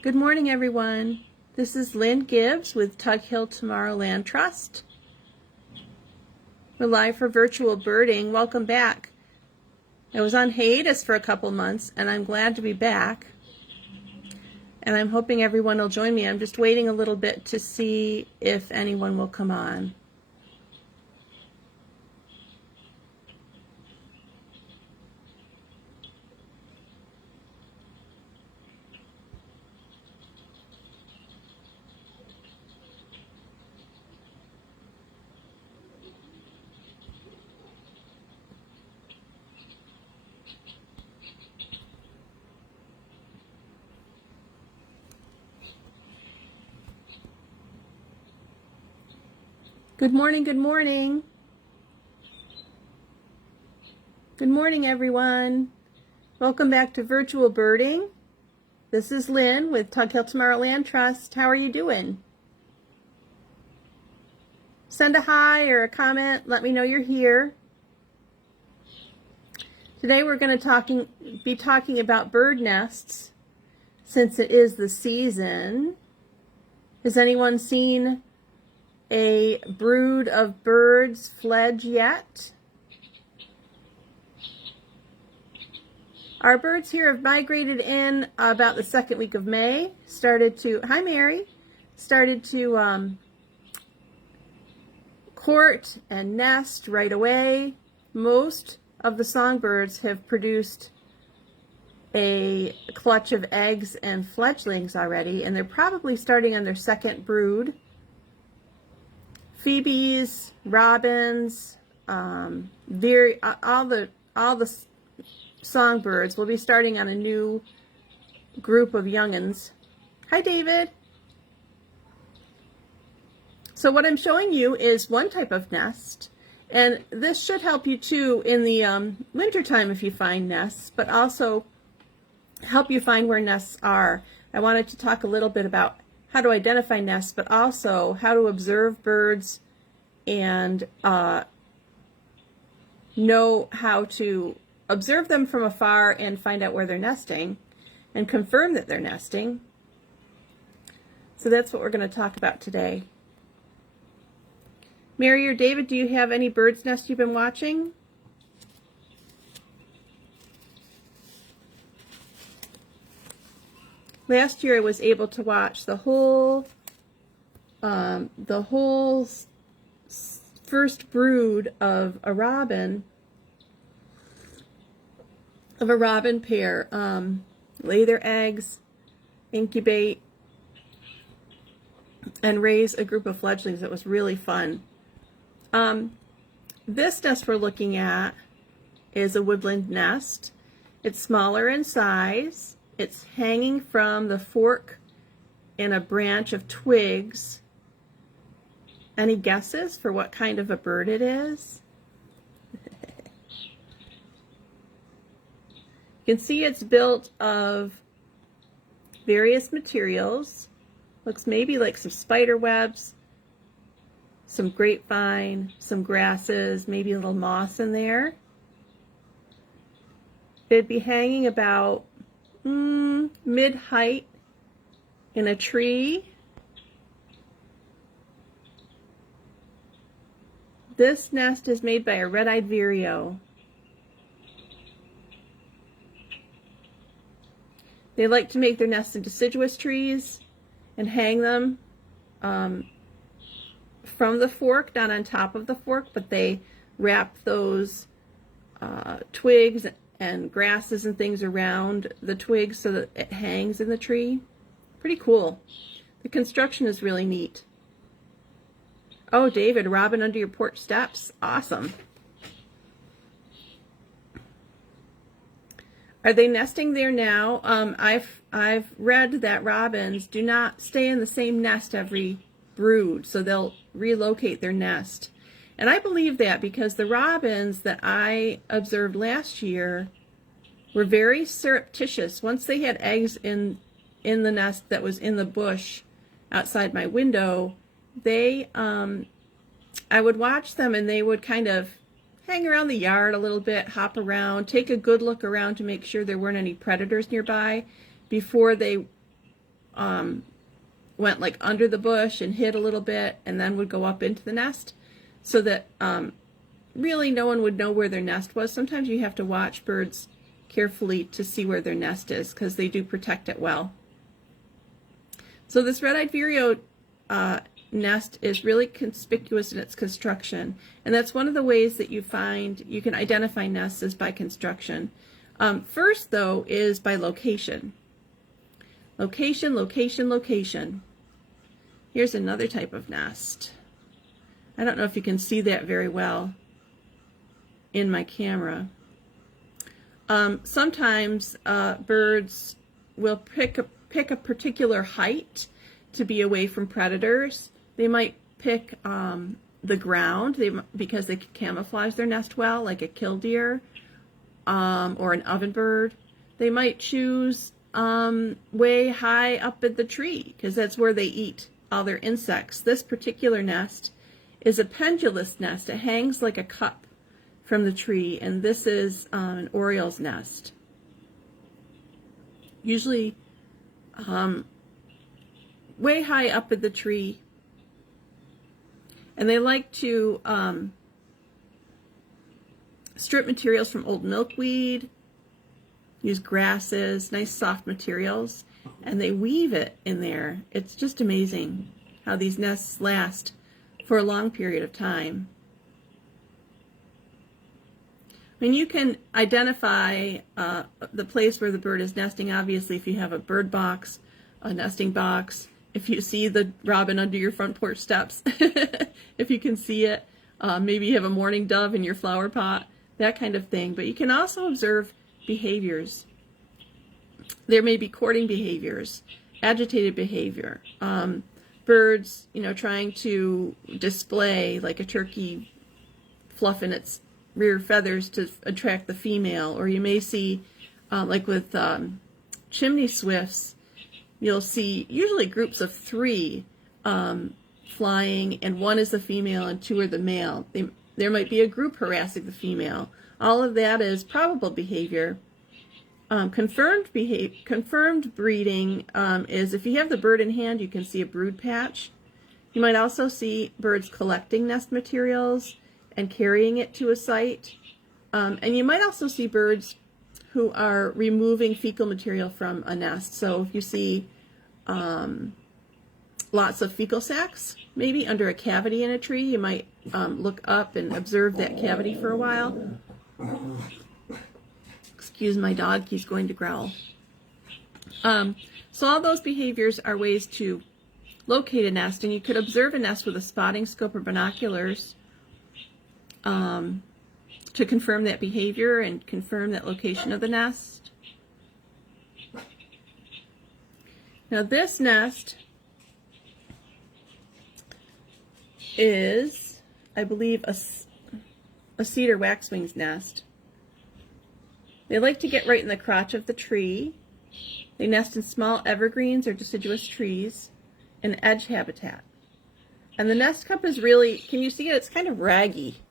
Good morning, everyone. This is Lynn Gibbs with Tug Hill Tomorrowland Trust. We're live for virtual birding. Welcome back. I was on hiatus for a couple months, and I'm glad to be back. And I'm hoping everyone will join me. I'm just waiting a little bit to see if anyone will come on. Good morning, good morning. Good morning, everyone. Welcome back to Virtual Birding. This is Lynn with Tug Hill Tomorrowland Trust. How are you doing? Send a hi or a comment. Let me know you're here. Today we're going to be talking about bird nests since it is the season. Has anyone seen a brood of birds fledge yet? Our birds here have migrated in about the second week of May. Hi Mary, started to court and nest right away. Most of the songbirds have produced a clutch of eggs and fledglings already, and they're probably starting on their second brood. Phoebes, robins, all the songbirds will be starting on a new group of young'uns. Hi, David. So what I'm showing you is one type of nest, and this should help you too in the wintertime if you find nests, but also help you find where nests are. I wanted to talk a little bit about how to identify nests, but also how to observe birds and know how to observe them from afar and find out where they're nesting and confirm that they're nesting. So that's what we're going to talk about today. Mary or David, do you have any bird's nests you've been watching? Last year I was able to watch the whole first brood of a robin pair lay their eggs, incubate, and raise a group of fledglings. It was really fun. This nest we're looking at is a woodland nest. It's smaller in size. It's hanging from the fork in a branch of twigs. Any guesses for what kind of a bird it is? You can see it's built of various materials. Looks maybe like some spider webs, some grapevine, some grasses, maybe a little moss in there. It'd be hanging about mid-height in a tree. This nest is made by a red-eyed vireo. They like to make their nests in deciduous trees and hang them from the fork, not on top of the fork, but they wrap those twigs and grasses and things around the twigs so that it hangs in the tree. Pretty cool. The construction is really neat. Oh, David, robin under your porch steps. Awesome. Are they nesting there now? I've read that robins do not stay in the same nest every brood, so they'll relocate their nest. And I believe that because the robins that I observed last year were very surreptitious. Once they had eggs in the nest that was in the bush outside my window, they I would watch them and they would kind of hang around the yard a little bit, hop around, take a good look around to make sure there weren't any predators nearby before they went like under the bush and hid a little bit and then would go up into the nest, so that really no one would know where their nest was. Sometimes you have to watch birds carefully to see where their nest is, because they do protect it well. So this red-eyed vireo nest is really conspicuous in its construction, and that's one of the ways that you can identify nests is by construction. First, though, is by location. Location, location, location. Here's another type of nest. I don't know if you can see that very well in my camera. Sometimes birds will pick a particular height to be away from predators. They might pick the ground because they can camouflage their nest well, like a killdeer or an ovenbird. They might choose way high up in the tree because that's where they eat all their insects. This particular nest is a pendulous nest. It hangs like a cup from the tree, and this is an oriole's nest. Usually way high up in the tree, and they like to strip materials from old milkweed, use grasses, nice soft materials, and they weave it in there. It's just amazing how these nests last for a long period of time. I mean, you can identify the place where the bird is nesting, obviously, if you have a bird box, a nesting box, if you see the robin under your front porch steps, if you can see it, maybe you have a mourning dove in your flower pot, that kind of thing. But you can also observe behaviors. There may be courting behaviors, agitated behavior, birds, trying to display, like a turkey fluffing its rear feathers to attract the female. Or you may see, like with chimney swifts, you'll see usually groups of 3 flying, and 1 is the female and 2 are the male. There might be a group harassing the female. All of that is probable behavior. Confirmed breeding is if you have the bird in hand, you can see a brood patch. You might also see birds collecting nest materials and carrying it to a site. And you might also see birds who are removing fecal material from a nest. So if you see lots of fecal sacs, maybe under a cavity in a tree, you might look up and observe that cavity for a while. Excuse my dog, he's going to growl. So all those behaviors are ways to locate a nest, and you could observe a nest with a spotting scope or binoculars to confirm that behavior and confirm that location of the nest. Now this nest is, I believe, a cedar waxwing's nest. They like to get right in the crotch of the tree. They nest in small evergreens or deciduous trees in edge habitat. And the nest cup is really, can you see it? It's kind of raggedy.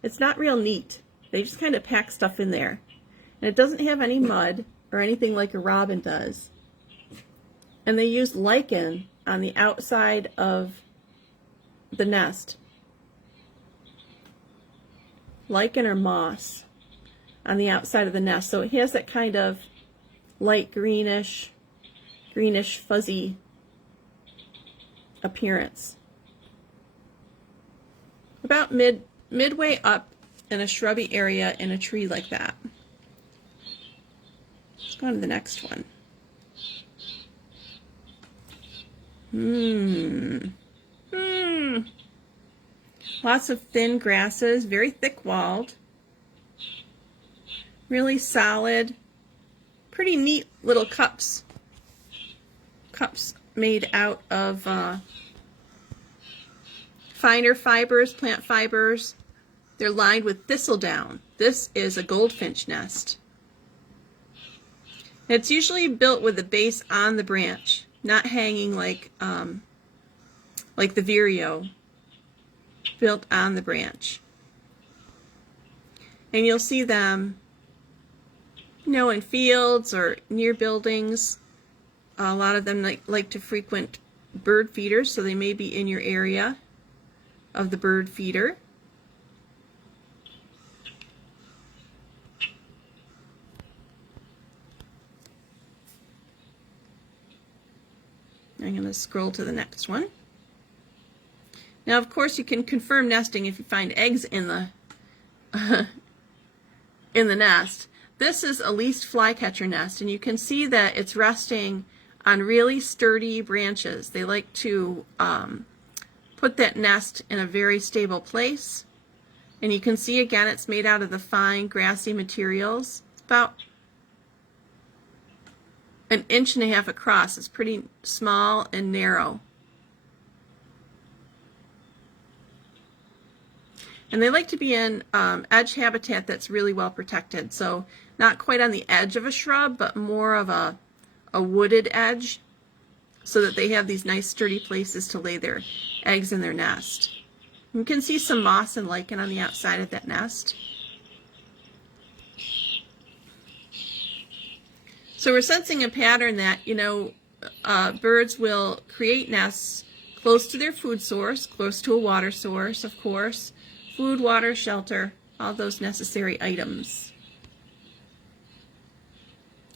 It's not real neat. They just kind of pack stuff in there. And it doesn't have any mud or anything like a robin does. And they use lichen on the outside of the nest. Lichen or moss on the outside of the nest. So it has that kind of light greenish fuzzy appearance. About midway up in a shrubby area in a tree like that. Let's go on to the next one. Lots of thin grasses, very thick-walled. Really solid, pretty neat little cups. Cups made out of finer fibers, plant fibers. They're lined with thistledown. This is a goldfinch nest. It's usually built with the base on the branch, not hanging like the vireo, built on the branch. And you'll see them, in fields or near buildings. A lot of them like to frequent bird feeders, so they may be in your area of the bird feeder. I'm going to scroll to the next one. Now, of course, you can confirm nesting if you find eggs in the in the nest. This is a least flycatcher nest, and you can see that it's resting on really sturdy branches. They like to put that nest in a very stable place. And you can see again it's made out of the fine grassy materials. It's about 1.5 inches across. It's pretty small and narrow. And they like to be in edge habitat that's really well protected. So not quite on the edge of a shrub, but more of a wooded edge, so that they have these nice sturdy places to lay their eggs in their nest. You can see some moss and lichen on the outside of that nest. So we're sensing a pattern that, birds will create nests close to their food source, close to a water source, of course. Food, water, shelter, all those necessary items.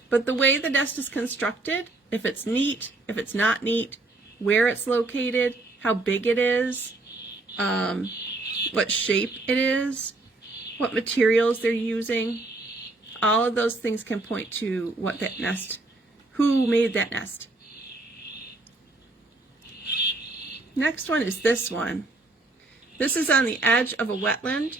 But the way the nest is constructed, if it's neat, if it's not neat, where it's located, how big it is, what shape it is, what materials they're using, all of those things can point to what that nest, who made that nest. Next one is this one. This is on the edge of a wetland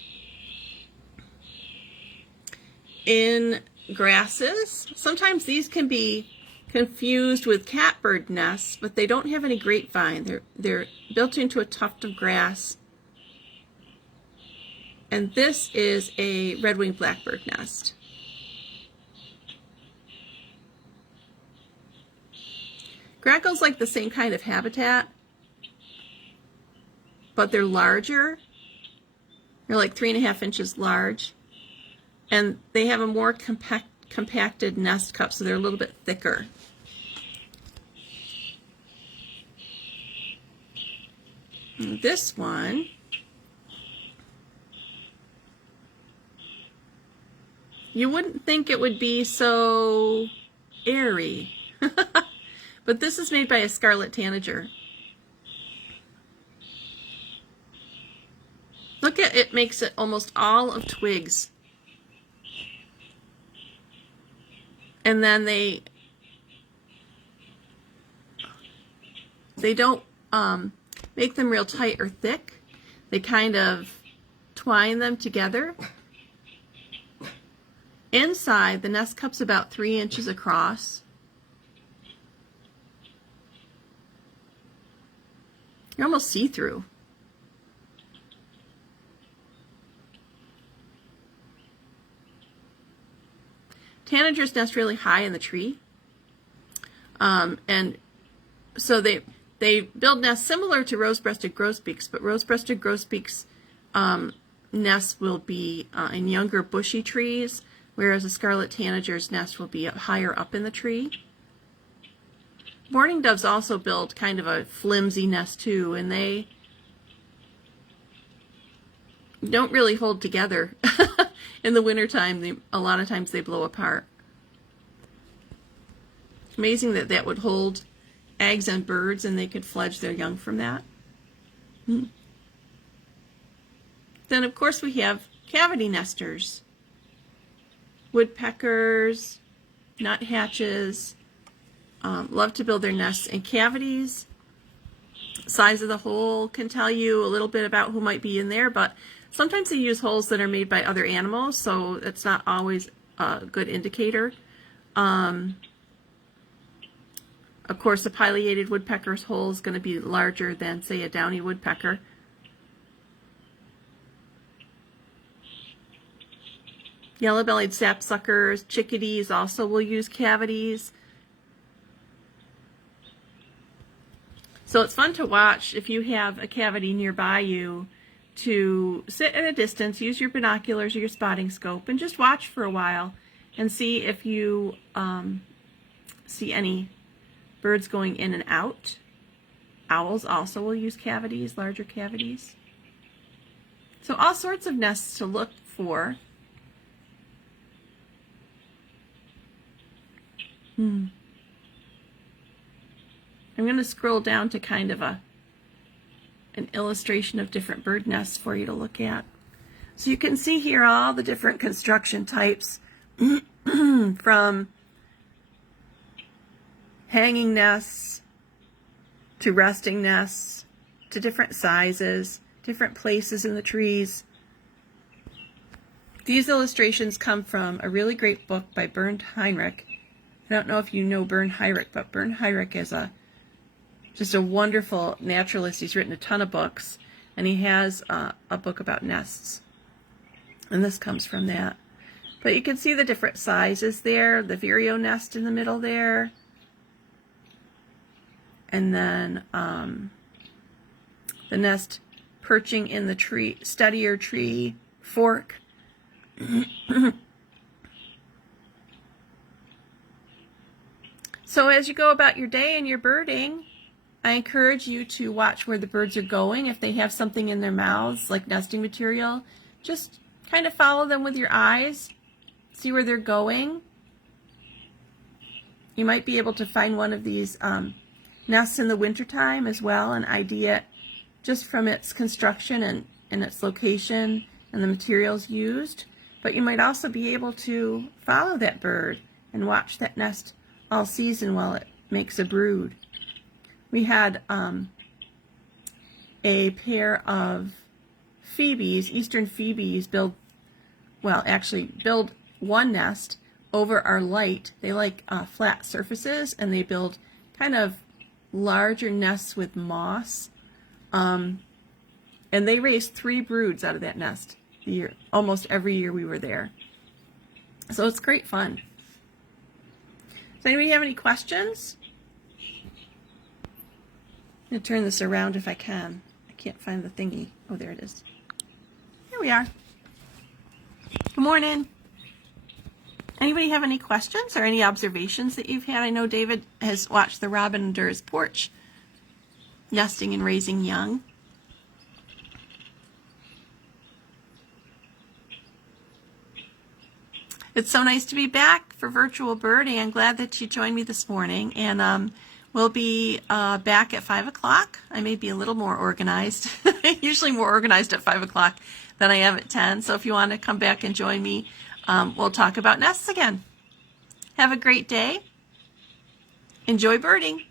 in grasses. Sometimes these can be confused with catbird nests, but they don't have any grapevine. They're built into a tuft of grass. And this is a red-winged blackbird nest. Grackles like the same kind of habitat, but they're larger. They're like 3.5 inches large. And they have a more compacted nest cup, so they're a little bit thicker. And this one, you wouldn't think it would be so airy. But this is made by a scarlet tanager. Look at it, makes it almost all of twigs. And then they don't make them real tight or thick. They kind of twine them together. Inside, the nest cup's about 3 inches across. You're almost see-through. Tanagers nest really high in the tree, and so they build nests similar to rose-breasted grosbeaks, but rose-breasted grosbeaks nests will be in younger bushy trees, whereas a scarlet tanager's nest will be higher up in the tree. Mourning doves also build kind of a flimsy nest too, and they don't really hold together. In the wintertime, a lot of times they blow apart. Amazing that that would hold eggs and birds, and they could fledge their young from that. Then, of course, we have cavity nesters. Woodpeckers, nuthatches, love to build their nests in cavities. Size of the hole can tell you a little bit about who might be in there, but sometimes they use holes that are made by other animals, so it's not always a good indicator. Of course, a pileated woodpecker's hole is going to be larger than, say, a downy woodpecker. Yellow-bellied sapsuckers, chickadees also will use cavities. So it's fun to watch if you have a cavity nearby you, to sit at a distance, use your binoculars or your spotting scope, and just watch for a while and see if you see any birds going in and out. Owls also will use cavities, larger cavities. So all sorts of nests to look for. I'm going to scroll down to kind of an illustration of different bird nests for you to look at. So you can see here all the different construction types from hanging nests to resting nests to different sizes, different places in the trees. These illustrations come from a really great book by Bernd Heinrich. I don't know if you know Bernd Heinrich, but Bernd Heinrich is just a wonderful naturalist. He's written a ton of books, and he has a book about nests. And this comes from that. But you can see the different sizes there, the vireo nest in the middle there. And then the nest perching in the tree, steadier tree fork. So as you go about your day and your birding, I encourage you to watch where the birds are going. If they have something in their mouths, like nesting material, just kind of follow them with your eyes. See where they're going. You might be able to find one of these nests in the wintertime as well and ID it just from its construction and its location and the materials used. But you might also be able to follow that bird and watch that nest all season while it makes a brood. We had a pair of phoebes, eastern phoebes, build one nest over our light. They like flat surfaces, and they build kind of larger nests with moss. And they raised 3 broods out of that nest almost every year we were there. So it's great fun. Does anybody have any questions? I'm going to turn this around if I can. I can't find the thingy. Oh, there it is. Here we are. Good morning. Anybody have any questions or any observations that you've had? I know David has watched the robin under his porch, nesting and raising young. It's so nice to be back for virtual birding. I'm glad that you joined me this morning, and we'll be back at 5 o'clock. I may be a little more organized, usually more organized at 5 o'clock than I am at 10. So if you want to come back and join me, we'll talk about nests again. Have a great day. Enjoy birding.